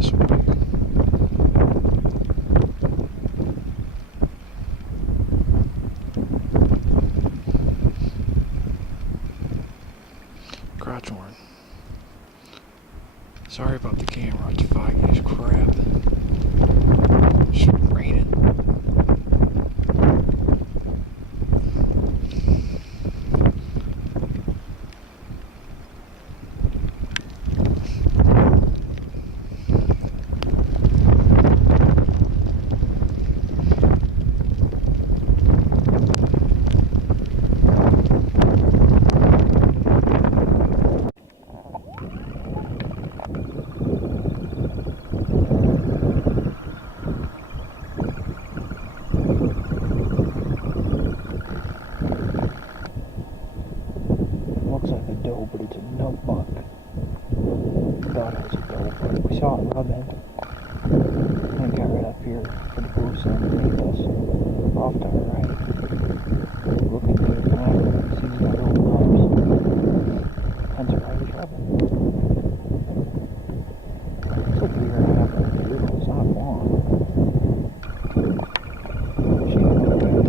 this way. Crotchhorn. Sorry about the camera, it's foggy as crap. It's raining. Looks like a doe, but it's a nut buck. Thought it was a doe, but we saw it rubbing. And got right up here for the boost underneath us, off to our right. Looking good, and sees got little nubs. Hence why he's rubbing. It's a deer and a half of the deer, it's not long. She didn't look good.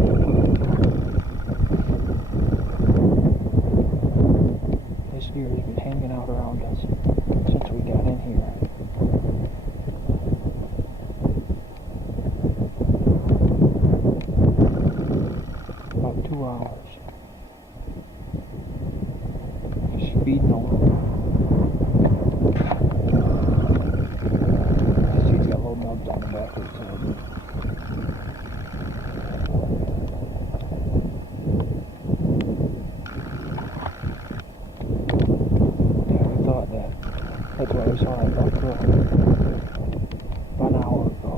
This deer has been hanging out around us since we got in here. About 2 hours. Just feeding on. I see he's got little nubs on the back of his head. That's why we saw that buck about an hour ago.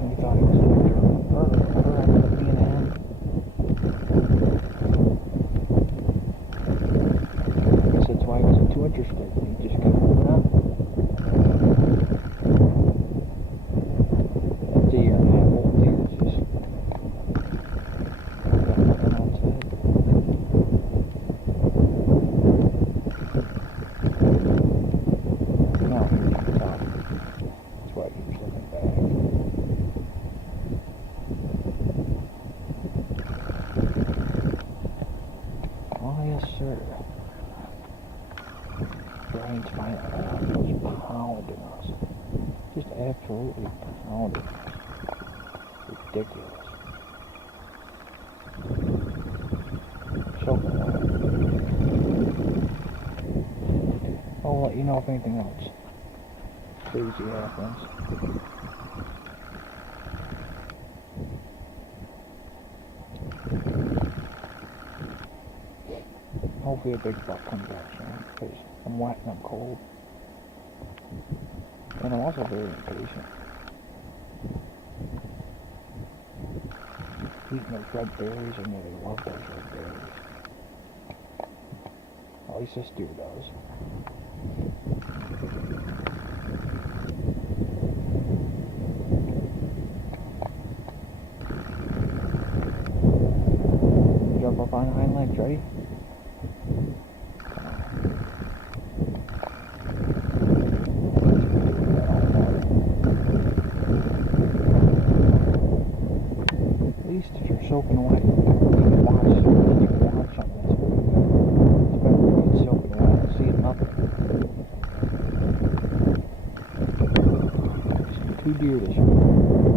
And we thought it was either her ended up being a hen. I guess that's why he wasn't too interested. He just kept moving on. That's a year and a half old deer. It's just got nothing on its head. Oh yes sir. Brian's finally out. He was pounding us. Just absolutely pounding us. Ridiculous. So I'll let you know if anything else crazy happens. Hopefully a big buck comes out soon, because I'm wet and I'm cold. And I'm also very impatient. Eating those red berries, I really love those red berries. At least this deer does. Jump up on hind legs, ready? At least if you're soaking wet, you can watch something that's pretty good. It's better when you get soaking wet and see nothing. There's 2 deer this year.